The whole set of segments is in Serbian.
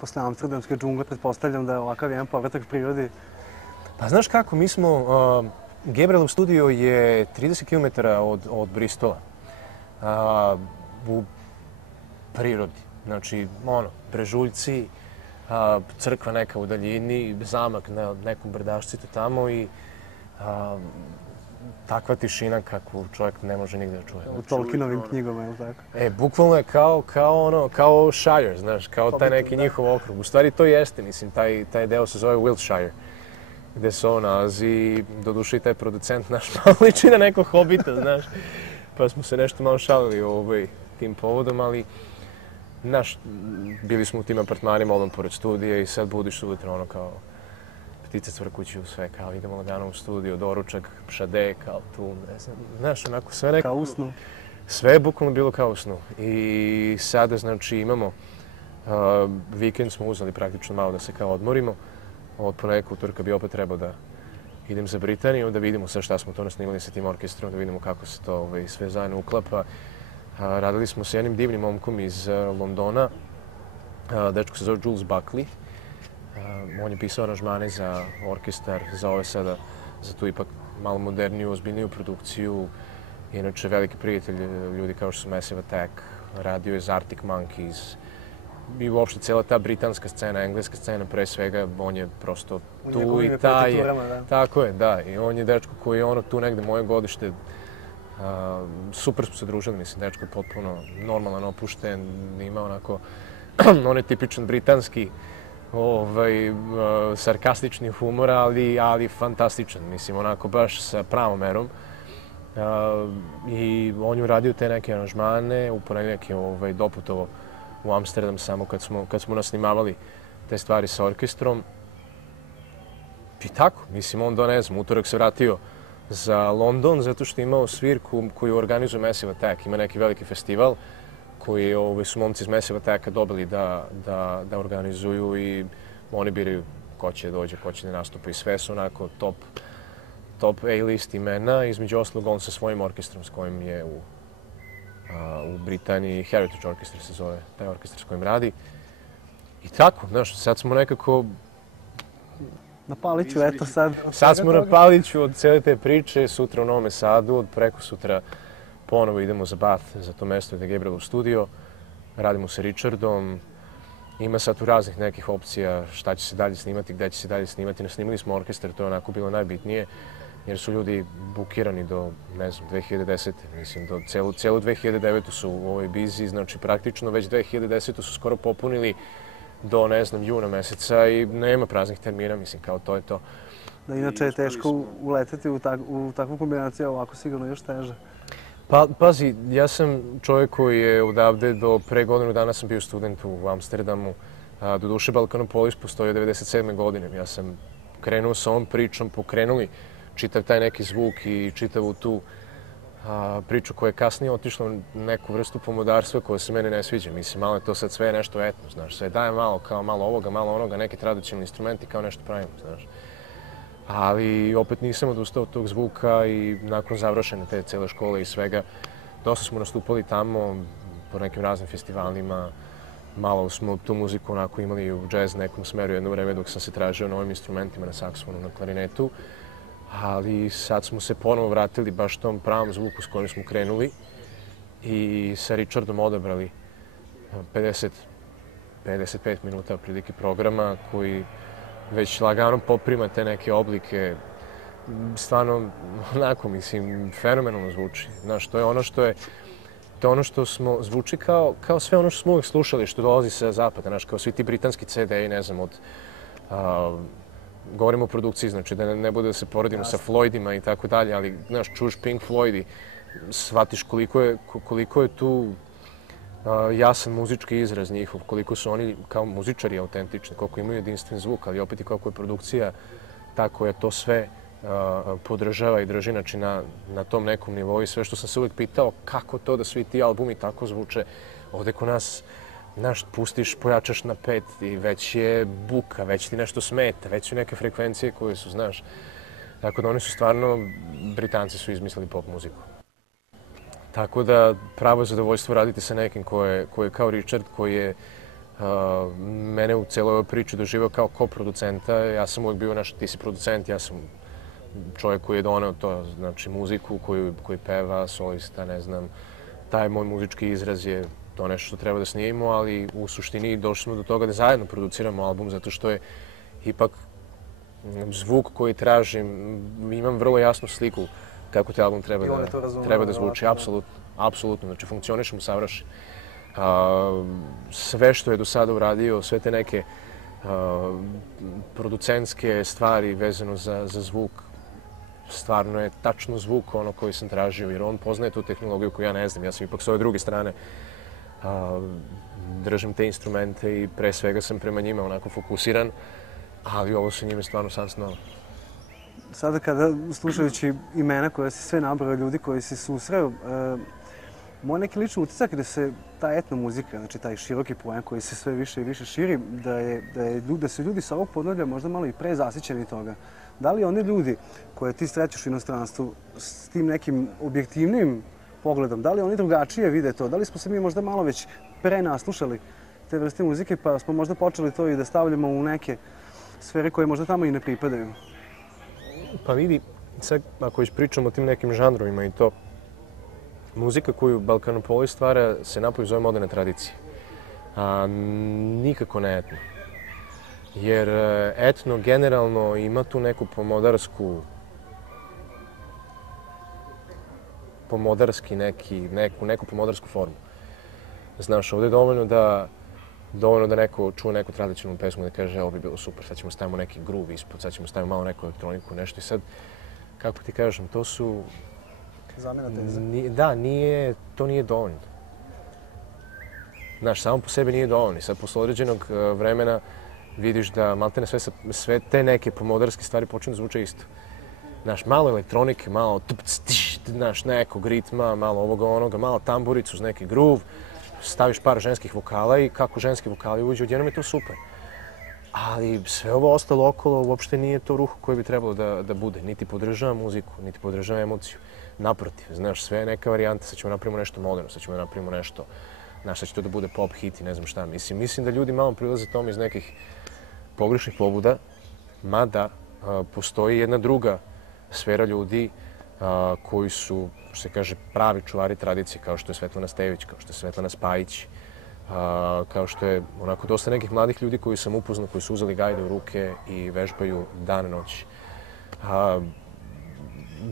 posle amsterdamske džungle, pretpostavljam da je ovakav jedan povratak prirodi. Pa znaš kako, mi smo, Gabrielov studio je 30 km od Bristola, u prirodi. Znači, brežuljci, crkva neka u daljini, zamak na nekom brdašcitu tamo i takva tišina kakvu čovjek ne može nigde da čuje. U Tolkienovim knjigama, je li tako? Bukvalno je kao Shire, znaš, kao taj neki njihov okrug. U stvari to jeste, mislim, taj deo se zove Wiltshire, gde se on nalazi, doduše i taj producent naš malo liči na nekog hobita, znaš, pa smo se nešto malo šalili tim povodom, ali znaš, bili smo u tim apartmanima odmah pored studija i sad budiš ujutro kao ptice cvrkući u sve, kao idemo lagano u studio, doručak, šade, kao tu, ne znam, znaš, onako sve nekako... Kao u snu. Sve je bukvalno bilo kao u snu. I sada, znači, imamo, vikend smo uzeli praktično malo da se kao odmorimo. Od ponedjeljka utorka bi opet trebao da idem za Britaniju, da vidimo sve šta smo to nasnimali sa tim orkestrom, da vidimo kako se to sve zajedno uklapa. Radili smo s jednim divnim momkom iz Londona, dečko se zove Jules Buckley. On je pisao aranžmane za orkestar, za ove sada, za tu ipak malo moderniju, ozbiljniju produkciju. Inače, veliki prijatelj ljudi kao što su Massive Attack, radio je za Arctic Monkeys i uopšte cijela ta britanska scena, engleska scena, pre svega, on je prosto tu i taj je. Tako je, da. I on je dečko koji je tu negde moje godište. Super smo se družili, mislim, dečko je potpuno normalan, opušten, ima onako, on je tipičan britanski, sarkastični humor, ali fantastičan, mislim, onako baš sa pravom merom. I on je uradio te neke aranžmane, u ponedjeljak je doputovo u Amsterdam samo kad smo nasnimavali te stvari sa orkestrom. I tako, mislim, onda, ne znam, utorak se vratio za London zato što je imao svirku koju organizuje Massive Attack. Ima neki veliki festival koji su momci iz Massive Attacka dobili da organizuju i oni biraju ko će dođe, ko će da nastupa i sve su onako top A-list imena. Između ostalog on sa svojim orkestrom s kojim je u Britaniji, Heritage Orchestra se zove, taj orkestar s kojim radi. I tako, znaš, sad smo nekako... Na Paliću, eto sad. Sad smo na Paliću od cijele te priče, sutra u Novome Sadu, od preko sutra ponovo idemo za Bath, za to mesto gdje je Gabrielov studio. Radimo sa Richardom. Ima sad tu raznih nekih opcija šta će se dalje snimati, gdje će se dalje snimati. Nasnimali smo orkestar, to je onako bilo najbitnije, jer su ljudi bukirani do, ne znam, 2010. Mislim, do celu 2009. su u ovoj bizi, znači praktično već 2010. su skoro popunili do, ne znam, juna meseca i nema praznih termina, mislim, kao to je to. Da, inače je teško uleteti u takvu kombinaciju, a ovako sigurno još teže. Pa, pazi, ja sam čovjek koji je odavde do pre godinu dana sam bio student u Amsterdamu. Doduše, Balkanopolis postoji od 1997. godine. Ja sam krenuo sa ovom pričom, pokrenuli čitav taj neki zvuk i čitavu tu priču koja je kasnije otišla u neku vrstu pomodarstva koja se mene ne sviđa. Mislim, malo je to sad sve nešto etno, znaš, sve daje malo, kao malo ovoga, malo onoga, neki tradicionalni instrumenti, kao nešto pravimo, znaš. Ali opet nisam odustao od tog zvuka i nakon završene te cele škole i svega, dosta smo nastupali tamo po nekim raznim festivalima, malo smo tu muziku onako imali u džez nekom smeru jedno vreme dok sam se tražio na ovim instrumentima, na saksofonu, na klarinetu. Ali sad smo se ponovo vratili baš tom pravom zvuku s kojim smo krenuli i sa Richardom odabrali 55 minuta prilike programa koji već lagano poprima te neke oblike. Stvarno, onako, mislim, fenomenalno zvuči. Znaš, to je ono što smo, zvuči kao sve ono što smo uvijek slušali, što dolazi sa zapada, znaš, kao svi ti britanski CD-i, ne znam, govorimo o produkciji, znači da ne bude da se poredimo sa Floydima i tako dalje, ali, znaš, čuš Pink Floyd i shvatiš koliko je tu jasan muzički izraz njihov, koliko su oni kao muzičari autentični, koliko imaju jedinstven zvuk, ali opet i kako je produkcija ta koja to sve podržava i drži na tom nekom nivou i sve što sam se uvijek pitao kako to da svi ti albumi tako zvuče. Ovdje kod nas, znaš, pustiš, pojačaš na 5 i već je buka, već ti nešto smeta, već su neke frekvencije koje su, znaš. Tako da oni su stvarno, Britanci su izmislili pop muziku. Tako da pravo zadovoljstvo raditi sa nekim koji je kao Richard, koji je mene u cijeloj ovoj priči doživao kao koproducenta. Ja sam uvijek bio ti si producent, ja sam čovjek koji je doneo to, znači muziku koji peva, solista, ne znam. Taj moj muzički izraz je to nešto što treba da snimimo, ali u suštini došli smo do toga da zajedno produciramo album, zato što je ipak zvuk koji tražim, imam vrlo jasnu sliku kako taj album treba da zvuči, apsolutno, znači funkcionišemo savršeno. Sve što je do sada uradio, sve te neke producentske stvari vezano za zvuk, stvarno je tačno zvuk ono koji sam tražio, jer on poznaje tu tehnologiju koju ja ne znam. Ja sam ipak s ove druge strane, držim te instrumente i pre svega sam prema njima onako fokusiran, ali ovo sa njime stvarno sam snova. Sada kada, slušajući imena koje si sve nabrao, ljudi koji si susreo, moj neki lični utisak da se ta etno muzika, znači taj široki pojam koji se sve više i više širi, da su ljudi sa ovog podneblja možda malo i prezasićeni toga. Da li oni ljudi koje ti srećeš u inostranstvu s tim nekim objektivnim pogledom, da li oni drugačije vide to? Da li smo se mi možda malo već prenaslušali te vrste muzike pa smo možda počeli to i da stavljamo u neke sfere koje možda tamo i ne pripadaju? Pa vidi, sad ako ispričamo o tim nekim žanrovima i to, muzika koju Balkanopolis stvara se napolju zove moderne tradicije, a nikako ne etno. Jer etno generalno ima tu neku neku pomodarsku formu. Znaš, ovdje je dovoljno da neko čuje neku tradicionalnu pesmu i da kaže ovo bi bilo super, sad ćemo stavimo neki groove ispod, sad ćemo stavimo malo neku elektroniku, nešto i sad, kako ti kažem, to su... Zamena teze. Da, to nije dovoljno. Znaš, samo po sebi nije dovoljno i sad posle određenog vremena vidiš da maltene sve te neke pomodarske stvari počinu da zvuče isto. Znaš, malo elektronike, malo znaš, nekog ritma, malo ovoga onoga, malo tamburicu uz neki groove, staviš par ženskih vokala i kako ženski vokali uđu, odjednom je to super. Ali sve ovo ostalo okolo uopšte nije to ruho koje bi trebalo da bude. Niti podržava muziku, niti podržava emociju. Naprotiv, znaš, sve je neka varijanta, sad ćemo napravimo nešto moderno, sad ćemo napravimo nešto, znaš, sad će to da bude pop hit i ne znam šta. Mislim da ljudi malo prilaze tome iz nekih pogrešnih pobuda, mada postoji jedna druga sfera ljudi koji su, što se kaže, pravi čuvari tradicije, kao što je Svetlana Stević, kao što je Svetlana Spajić, kao što je onako dosta nekih mladih ljudi koji sam upoznao, koji su uzeli gajde u ruke i vežbaju dan noć.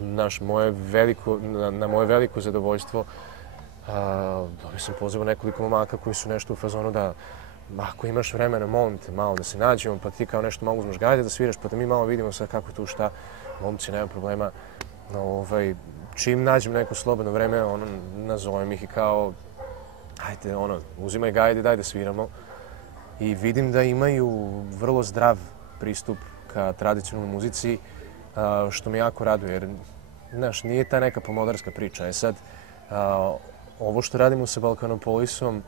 Na moje veliko zadovoljstvo dobio sam poziv od nekoliko momaka koji su nešto u fazonu da ako imaš vremena, molim te malo da se nađemo, pa ti kao nešto malo uzmeš gajde da sviraš, pa da mi malo vidimo sad kako je tu šta. Momci, nema problema. Čim nađem neko slobodno vreme, nazovem ih i kao ajde, uzimaj gajde, daj da sviramo. I vidim da imaju vrlo zdrav pristup ka tradicionalnoj muzici, što me jako raduje, jer, znaš, nije ta neka pomodarska priča. Sad, ovo što radimo sa Balkanopolisom,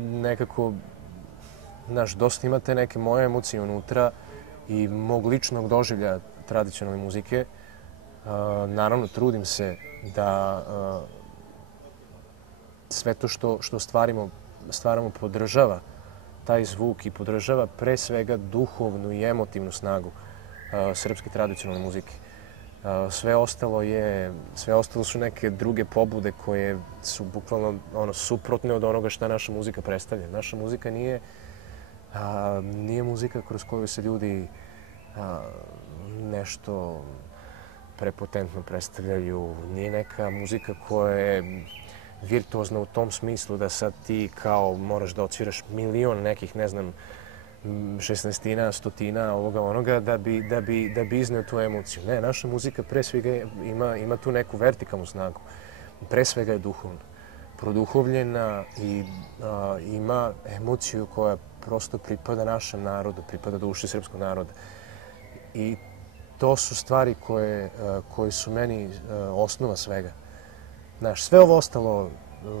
nekako, znaš, dosta ima te neke moje emocije unutra i mog ličnog doživlja tradicionalne muzike. Naravno, trudim se da sve to što stvaramo podržava taj zvuk i podržava pre svega duhovnu i emotivnu snagu srpske tradicionalne muzike. Sve ostalo su neke druge pobude koje su bukvalno suprotne od onoga šta naša muzika predstavlja. Naša muzika nije muzika kroz koju se ljudi nešto prepotentno predstavljaju. Nije neka muzika koja je virtuozna u tom smislu da sad ti kao moraš da odsviraš milion nekih, ne znam, 16-tina, 100-tina, ovoga onoga da bi izneo tu emociju. Ne, naša muzika pre svega ima tu neku vertikalnu snagu. Pre svega je duhovna, produhovljena i ima emociju koja prosto pripada našem narodu, pripada duši srpskog naroda. I to su stvari koje su meni osnova svega. Znaš, sve ovo ostalo,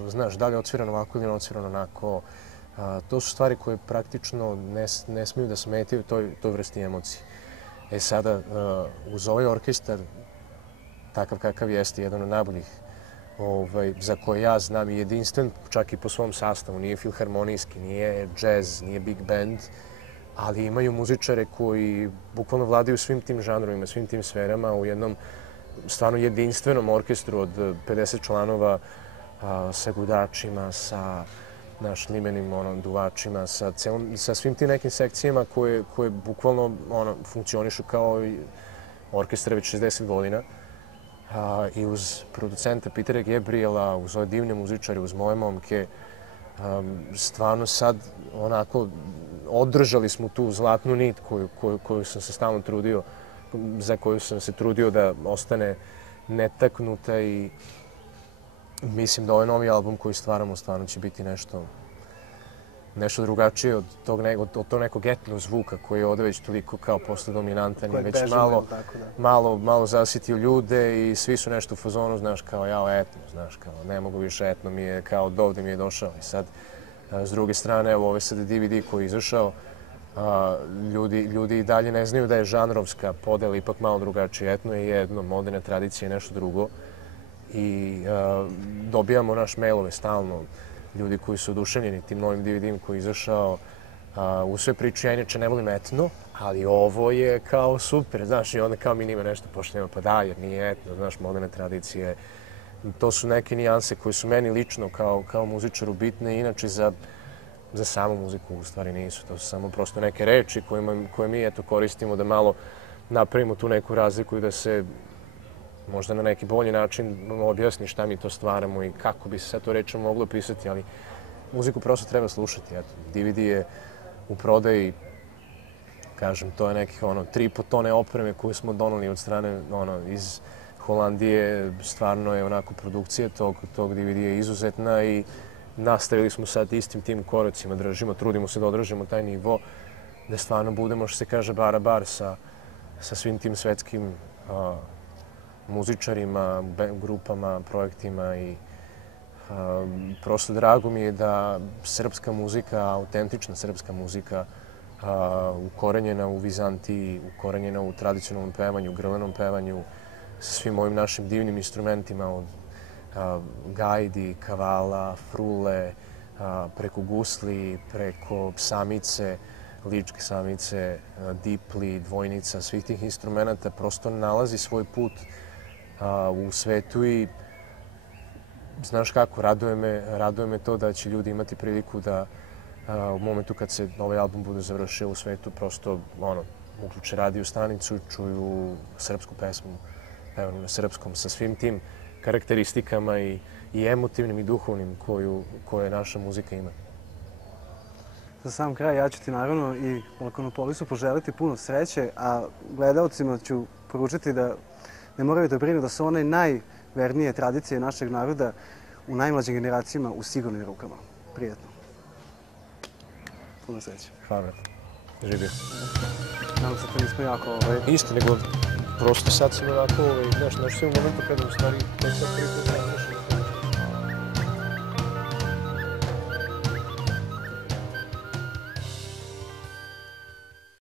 znaš, da li je odsvirano ovako ili ne odsvirano onako, to su stvari koje praktično ne smiju da smetaju toj vrsti emocije. Sada, uz ovaj orkestar, takav kakav jeste, jedan od najboljih za koje ja znam je jedinstven, čak i po svom sastavu. Nije filharmonijski, nije džez, nije big band, ali imaju muzičare koji bukvalno vladaju svim tim žanrovima, svim tim sferama u jednom stvarno jedinstvenom orkestru od 50 članova sa gudačima, sa našim imenim duvačima, sa svim tim nekim sekcijama koje bukvalno funkcionišu kao orkestra već 60 godina. I uz producenta Petera Gabriela, uz ove divne muzičare, uz moje momke, stvarno sad onako održali smo tu zlatnu nit koju sam se stalno trudio, za koju sam se trudio da ostane netaknuta i mislim da ovaj novi album koji stvaramo stvarno će biti nešto drugačije od tog nekog etno zvuka koji je ovdje već toliko kao postao dominantan i već malo zasitio ljude i svi su nešto u fazonu, znaš, kao jao etno, znaš, kao ne mogu više etno mi je, kao dovde mi je došao. I sad, s druge strane, evo ovaj sad DVD koji je izašao, ljudi i dalje ne znaju da je žanrovska podela ipak malo drugačije. Etno je jedno, moderna tradicija je nešto drugo i dobijamo naš mailove stalno, ljudi koji su oduševljeni tim novim DVD-im koji je izašao. U sve priče ja inače ne volim etno, ali ovo je kao super, znaš, i onda kao mi njima nešto pošljemo, pa da, jer nije etno, znaš, moderne tradicije. To su neke nijanse koje su meni lično kao muzičaru bitne, inače za samu muziku u stvari nisu. To su samo prosto neke reči koje mi koristimo da malo napravimo tu neku razliku i da se možda na neki bolji način objasni šta mi to stvaramo i kako bi se sad to rečom moglo opisati, ali muziku prosto treba slušati. DVD je u prodaji, kažem, to je nekih 3,5 tone opreme koju smo donali od strane iz Holandije. Stvarno je onako produkcija tog DVD je izuzetna i nastavili smo sad istim tim koracima, trudimo se da održimo taj nivo, da stvarno budemo, što se kaže, bar a bar sa svim tim svetskim muzičarima, grupama, projektima i prosto drago mi je da srpska muzika, autentična srpska muzika, ukorenjena u Vizantiji, ukorenjena u tradicionalnom pevanju, grlenom pevanju, sa svim ovim našim divnim instrumentima od gajdi, kavala, frule, preko gusli, preko samice, ličke samice, dipli, dvojnica, svih tih instrumenta prosto nalazi svoj put u svetu i znaš kako, raduje me to da će ljudi imati priliku da u momentu kad se ovaj album bude završio u svetu prosto uključe radio stanicu, čuju srpsku pesmu, pevanu na srpskom, sa svim tim karakteristikama i emotivnim i duhovnim koje naša muzika ima. Za sam kraj ja ću ti naravno i Balkanopolisu poželiti puno sreće, a gledalcima ću poručiti da ne moraju da brinu da su one najvernije tradicije našeg naroda u najmlađim generacijama u sigurnim rukama. Prijetno. Puno sreće. Hvala. Živio. Nadam se da nismo jako... Isto, nego prosto sad sam onako, znaš, sve u momentu kada u stvari to sad prikuta.